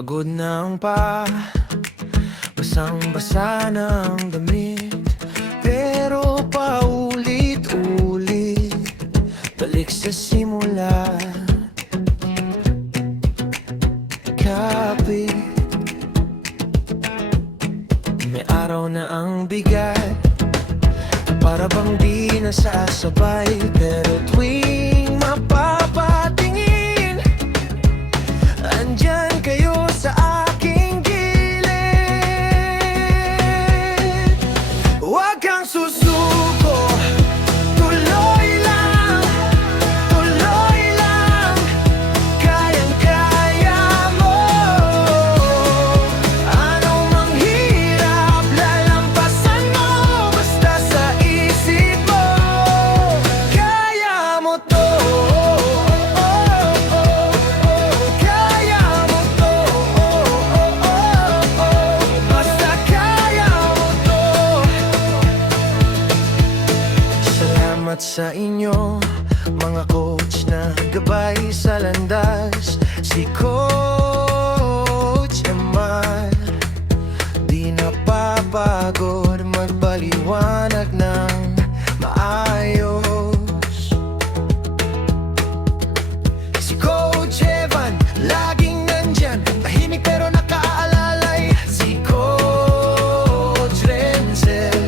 Pagod na ang basang-basa ng damit, pero paulit-ulit balik sa simula. Kapit, may araw na ang bigat, para bang di nasasabay. Pero tuwing mapapatingin, andyan kayo sa aking gilid. Huwag kang susuko, tuloy lang, kayang-kaya mo. Anong manghirap, lalampasan mo, basta sa isip mo. Kaya mo to, kaya mo to, basta kaya mo to. Salamat sa inyo, mga coach na gabay sa landas. Si Coach Emar, di napapagod magpaliwanag ng maayos. Si Coach Evan, laging nandyan, tahimik pero nakaalalay. Si Coach Renzel,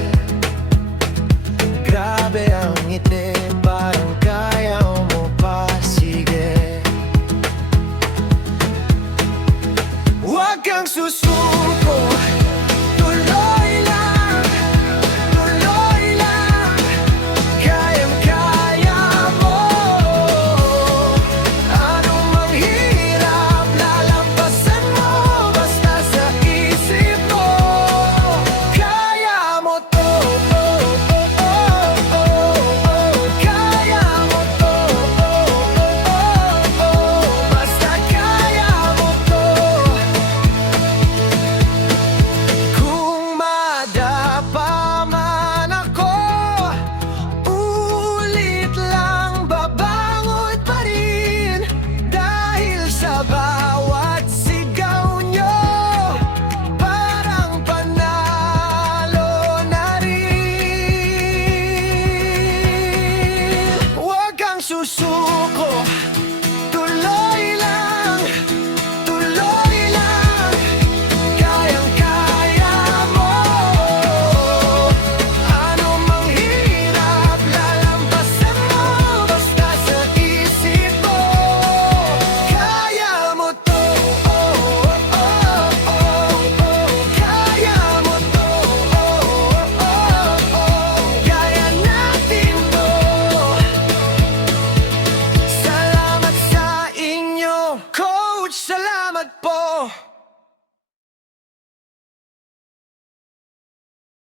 grabe ang ngiti, parang kaya mo pa, sige. Huwag kang susuko, tuloy lang, kayang-kaya mo. Anong manghirap, lalampasan mo, basta sa isip mo. Kaya mo to, kaya mo to, basta kaya mo to. Kung madapa man ako, ulit lang babangon pa rin. Dahil sa bawat sigaw nyo, parang panalo na rin. Huwag kang susuko, tuloy lang, kayang-kaya mo. Anong manghirap, lalampasan mo, basta sa isip mo. Kaya mo to, kaya mo to, kaya natin to. Salamat sa inyo, Coach, salamat po.